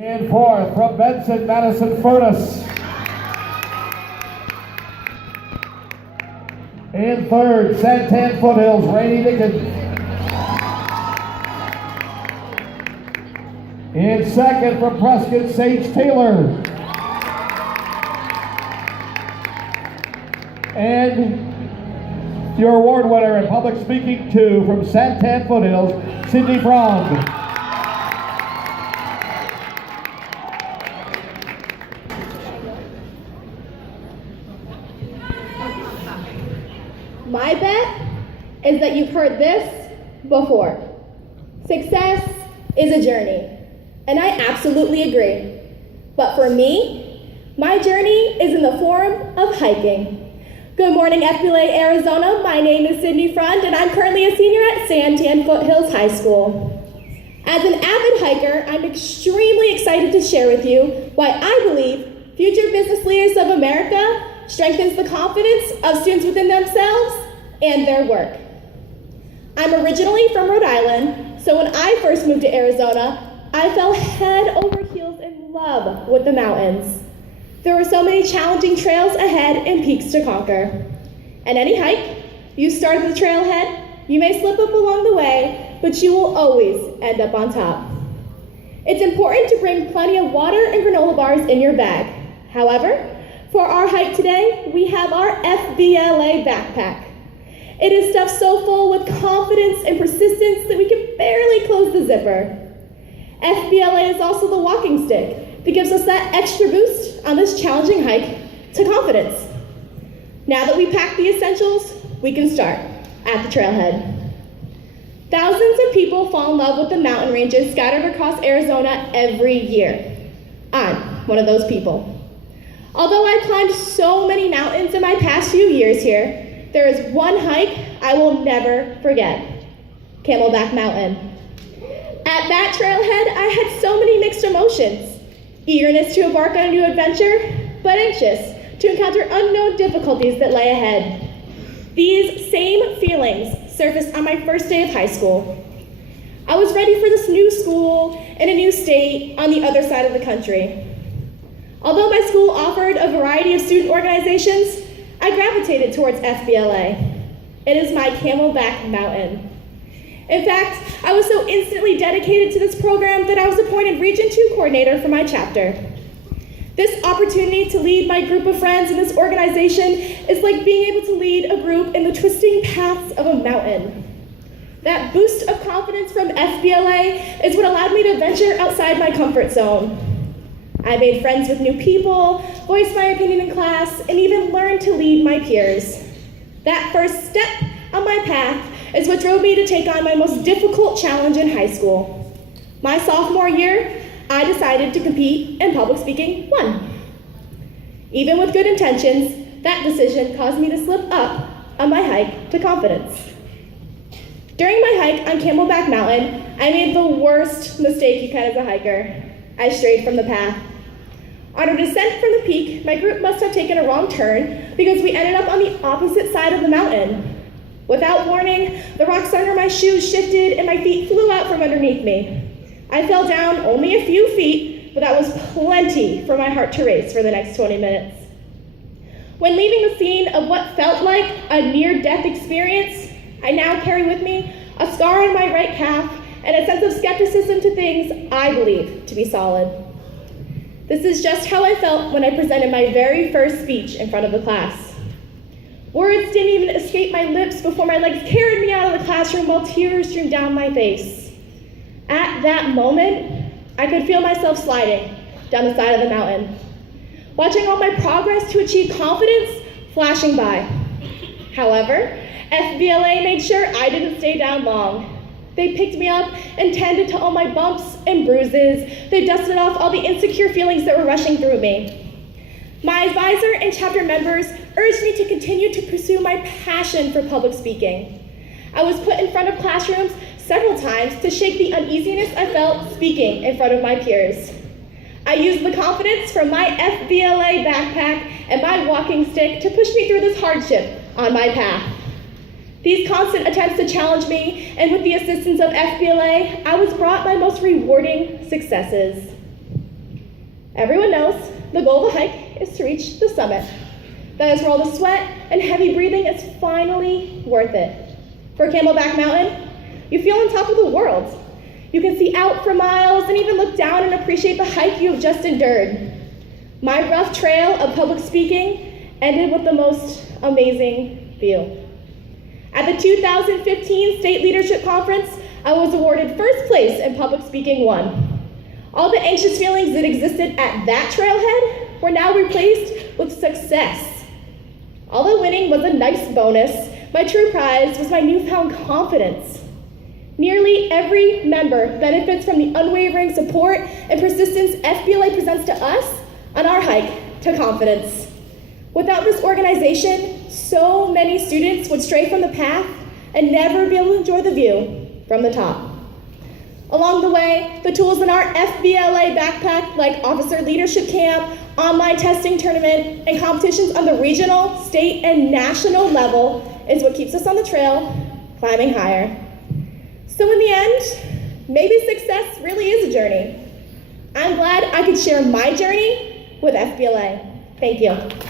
In fourth, from Benson, Madison Furnace. In third, Santan Foothills, Rainey Dickens. In second, from Prescott, Sage Taylor. And your award winner in public speaking 2 from Santan Foothills, Cindy Brown. My bet is that you've heard this before. Success is a journey, and I absolutely agree. But for me, my journey is in the form of hiking. Good morning, FBLA, Arizona. My name is Sydney Frond, and I'm currently a senior at Santan Foothills High School. As an avid hiker, I'm extremely excited to share with you why I believe future business leaders of America strengthens the confidence of students within themselves and their work. I'm originally from Rhode Island, so when I first moved to Arizona, I fell head over heels in love with the mountains. There were so many challenging trails ahead and peaks to conquer. And any hike, you start at the trailhead, you may slip up along the way, but you will always end up on top. It's important to bring plenty of water and granola bars in your bag. However, for our hike today, we have our FBLA backpack. It is stuffed so full with confidence and persistence that we can barely close the zipper. FBLA is also the walking stick that gives us that extra boost on this challenging hike to confidence. Now that we packed the essentials, we can start at the trailhead. Thousands of people fall in love with the mountain ranges scattered across Arizona every year. I'm one of those people. Although I've climbed so many mountains in my past few years here, there is one hike I will never forget: Camelback Mountain. At that trailhead, I had so many mixed emotions: eagerness to embark on a new adventure, but anxious to encounter unknown difficulties that lay ahead. These same feelings surfaced on my first day of high school. I was ready for this new school in a new state on the other side of the country. Although my school offered a variety of student organizations, I gravitated towards FBLA. It is my Camelback Mountain. In fact, I was so instantly dedicated to this program that I was appointed Region 2 coordinator for my chapter. This opportunity to lead my group of friends in this organization is like being able to lead a group in the twisting paths of a mountain. That boost of confidence from FBLA is what allowed me to venture outside my comfort zone. I made friends with new people, voiced my opinion in class, and even learned to lead my peers. That first step on my path is what drove me to take on my most difficult challenge in high school. My sophomore year, I decided to compete in public speaking 1. Even with good intentions, that decision caused me to slip up on my hike to confidence. During my hike on Camelback Mountain, I made the worst mistake you can as a hiker. I strayed from the path. On our descent from the peak, my group must have taken a wrong turn because we ended up on the opposite side of the mountain. Without warning, the rocks under my shoes shifted and my feet flew out from underneath me. I fell down only a few feet, but that was plenty for my heart to race for the next 20 minutes. When leaving the scene of what felt like a near-death experience, I now carry with me a scar on my right calf and a sense of skepticism to things I believe to be solid. This is just how I felt when I presented my very first speech in front of the class. Words didn't even escape my lips before my legs carried me out of the classroom while tears streamed down my face. At that moment, I could feel myself sliding down the side of the mountain, watching all my progress to achieve confidence flashing by. However, FBLA made sure I didn't stay down long. They picked me up and tended to all my bumps and bruises. They dusted off all the insecure feelings that were rushing through me. My advisor and chapter members urged me to continue to pursue my passion for public speaking. I was put in front of classrooms several times to shake the uneasiness I felt speaking in front of my peers. I used the confidence from my FBLA backpack and my walking stick to push me through this hardship on my path. These constant attempts to challenge me, and with the assistance of FBLA, I was brought my most rewarding successes. Everyone knows the goal of a hike is to reach the summit. That is where all the sweat and heavy breathing is finally worth it. For Camelback Mountain, you feel on top of the world. You can see out for miles and even look down and appreciate the hike you have just endured. My rough trail of public speaking ended with the most amazing view. At the 2015 State Leadership Conference, I was awarded first place in Public Speaking 1. All the anxious feelings that existed at that trailhead were now replaced with success. Although winning was a nice bonus, my true prize was my newfound confidence. Nearly every member benefits from the unwavering support and persistence FBLA presents to us on our hike to confidence. Without this organization, so many students would stray from the path and never be able to enjoy the view from the top. Along the way, the tools in our FBLA backpack, like Officer Leadership Camp, online testing tournament, and competitions on the regional, state, and national level is what keeps us on the trail, climbing higher. So in the end, maybe success really is a journey. I'm glad I could share my journey with FBLA. Thank you.